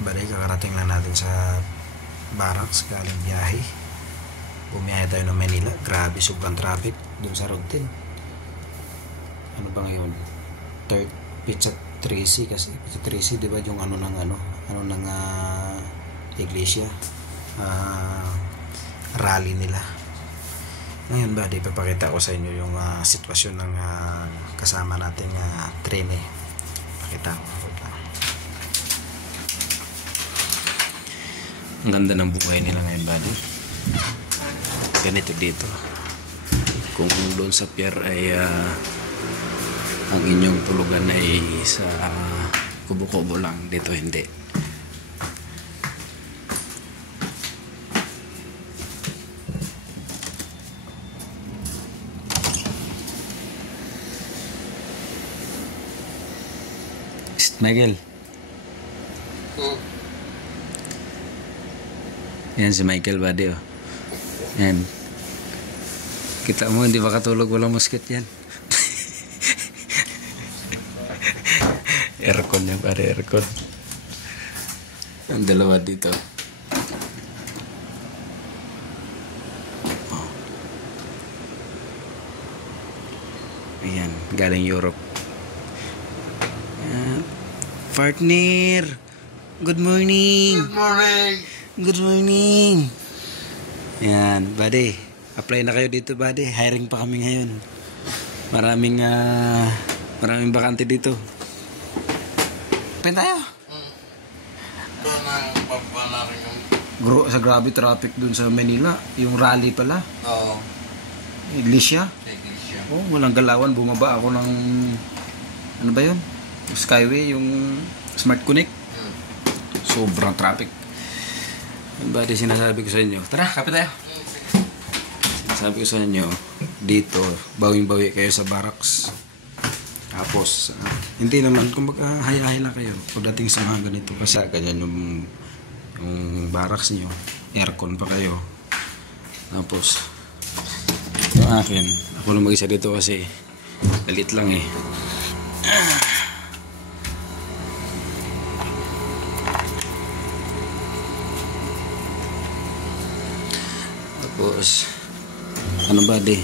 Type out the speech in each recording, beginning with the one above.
Bali, kakarating lang natin sa barracks galing biyahe. Bumiyahe tayo ng Manila. Grabe, sobrang traffic dun sa Road 10. Ano ba ngayon? Third Pizza Tracy kasi. Pizza Tracy, di ba yung ano ng iglesia. Rally nila. Ngayon ba, di papakita ko sa inyo yung sitwasyon ng kasama nating train eh. Pakita ko. Ang ganda ng buhay nila ngayon, buddy. Ganito dito. Kung doon sa pier ay ang inyong tulugan ay sa kubo-kubo lang, dito hindi. Michael. Yan si Michael, buddy, oh. Yan. Kita mo, hindi ba katulog, walang mosquito yan. Aircon yan, pare, aircon. Ang dalawa dito. Oh. Ayan, galing Europe. Ayan. Partner! Good morning! Good morning! Good morning! Ayan, buddy. Apply na kayo dito, buddy. Hiring pa kami ngayon. Maraming bakante dito. Pin tayo. Ito na papa rin yung... Sa grabe traffic dun sa Manila. Yung rally pala. Oo. Iglesia. Iglesia. Oh, walang galawan. Bumaba ako ng... Ano ba yun? Skyway, yung Smart Connect. Sobrang traffic. Buddy, sinasabi ko sa inyo. Tara, kapit tayo. Sinasabi ko sa inyo, dito, bawing-bawi kayo sa barracks. Tapos, hindi naman, kumbaga, haya-haya lang kayo pagdating sa mga ganito. Kasi ganyan yung barracks nyo, aircon pa kayo. Tapos, yung akin, ako lang mag-isa dito kasi galit lang eh. Tapos, ano ba di?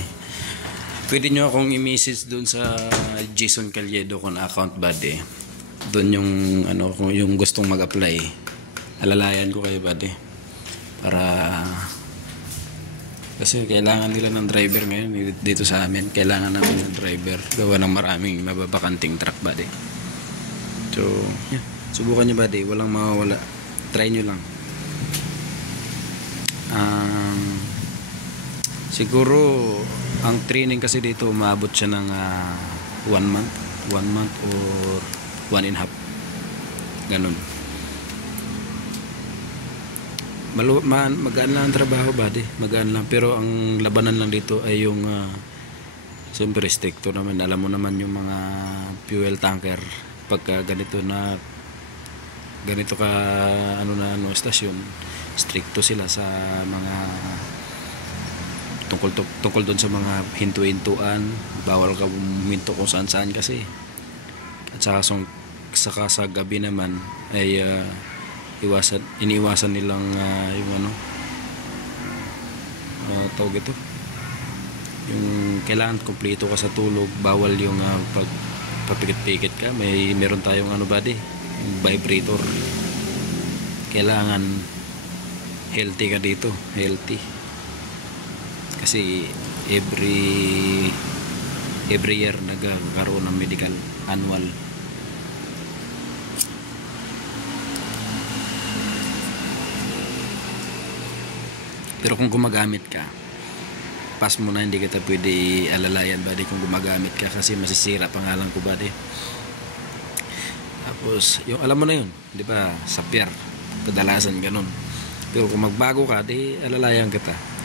Pwede nyo akong i-message doon sa Jason Calledo kung account buddy. Doon yung ano, kung yung gustong mag-apply. Alalayan ko kayo buddy. Para kasi kailangan nila ng driver ngayon dito sa amin. Kailangan namin ng driver. Gawa ng maraming mababakanting truck buddy. So, yeah. Subukan nyo buddy. Walang mawawala. Try nyo lang. Siguro ang training kasi dito maabot siya ng 1 month or 1.5 ganun. Magaan lang ang trabaho buddy, magaan lang, pero ang labanan lang dito ay yung siyempre stricto naman, alam mo naman yung mga fuel tanker pagka ganito ka stasyon, stricto sila sa mga tungkol doon sa mga hinto-hintuan, bawal ka huminto kung saan-saan kasi. At saka sa gabi naman ay iniiwasan nilang yung tawag ito, yung kailangan kompleto ka sa tulog, bawal yung papikit-pikit ka. Meron tayong buddy, yung vibrator. Kailangan healthy ka dito, healthy. Kasi every year nagkakaroon ng medical annual. Pero kung gumagamit ka, pass mo na, hindi kita pwede alalayan buddy kung gumagamit ka kasi masisira pangalan ko buddy. Tapos yung alam mo na yun, di ba, sa pier kadalasan ganun. Pero kung magbago ka, di alalayan kita.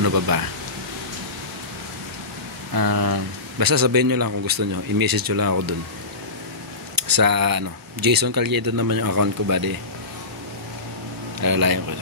Ano ba? Basta sabihin nyo lang kung gusto nyo. I-message nyo lang ako dun. Sa Jason Calledo naman yung account ko buddy. Alalayan ko.